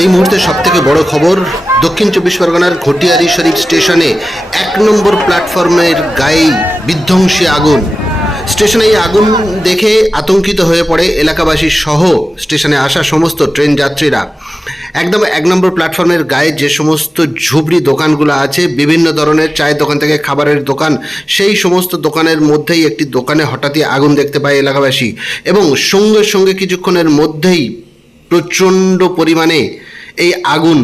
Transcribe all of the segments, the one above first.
এই মুহূর্তে সবথেকে বড় খবর, দক্ষিণ চব্বিশ পরগনার ঘটিয়ারি শরীফ স্টেশনে 1 নম্বর প্ল্যাটফর্মের গায়ে বিধ্বংসী আগুন। স্টেশনে এই আগুন দেখে আতঙ্কিত হয়ে পড়ে এলাকাবাসী সহ স্টেশনে আসা সমস্ত ট্রেন যাত্রীরা। একদম 1 নম্বর প্ল্যাটফর্মের গায়ে যে সমস্ত ঝুপড়ি দোকানগুলো আছে, বিভিন্ন ধরনের চায়ের দোকান থেকে খাবারের দোকান, সেই সমস্ত দোকানের মধ্যেই একটি দোকানে হঠাৎই আগুন দেখতে পায় এলাকাবাসী এবং সঙ্গে সঙ্গে কিছুক্ষণের মধ্যেই প্রচণ্ড পরিমাণে এই আগুন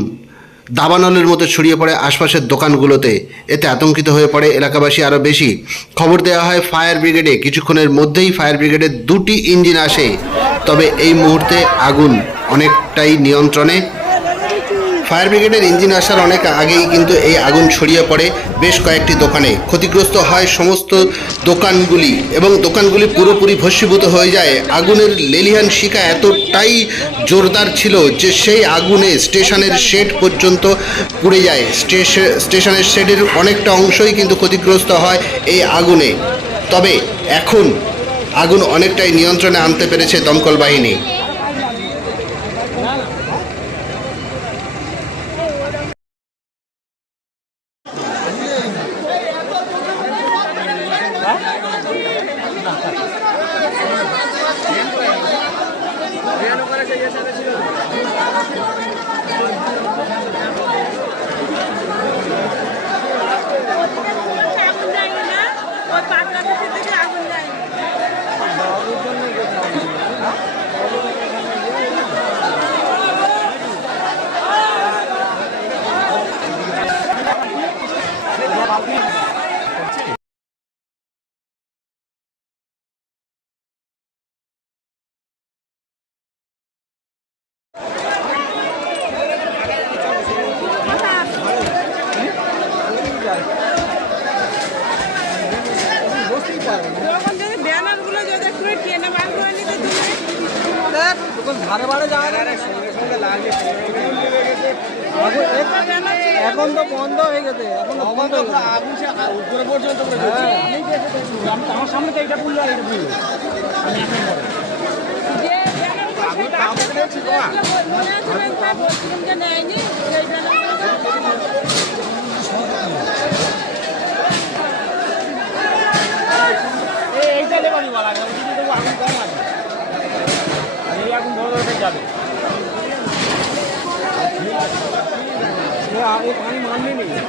দাবানলের মতো ছড়িয়ে পড়ে আশপাশের দোকানগুলোতে। এতে আতঙ্কিত হয়ে পড়ে এলাকাবাসী আরও বেশি। খবর দেওয়া হয় ফায়ার ব্রিগেডে। কিছুক্ষণের মধ্যেই ফায়ার ব্রিগেডের 2টি ইঞ্জিন আসে, তবে এই মুহূর্তে আগুন অনেকটাই নিয়ন্ত্রণে। ফায়ার ব্রিগেডের ইঞ্জিন আসার অনেক আগেই কিন্তু এই আগুন ছড়িয়ে পড়ে বেশ কয়েকটি দোকানে। ক্ষতিগ্রস্ত হয় সমস্ত দোকানগুলি এবং দোকানগুলি পুরোপুরি ভস্মীভূত হয়ে যায়। আগুনের লেলিহান শিখা এতটাই জোরদার ছিল যে সেই আগুনে স্টেশনের শেড পর্যন্ত পুড়ে যায়। স্টেশনের শেডের অনেকটা অংশই কিন্তু ক্ষতিগ্রস্ত হয় এই আগুনে। তবে এখন আগুন অনেকটাই নিয়ন্ত্রণে আনতে পেরেছে দমকল বাহিনী। এখন তো বন্ধ হয়ে গেছে, এখন বন্ধ উপরে পর্যন্ত আমার সামনে তো এইটা পুরো এটা পুরো এইটা লেবানি বলা আগুন কম আছে, এই আগুন ধরে ধরে যাবে। ये पानी मानने नहीं है।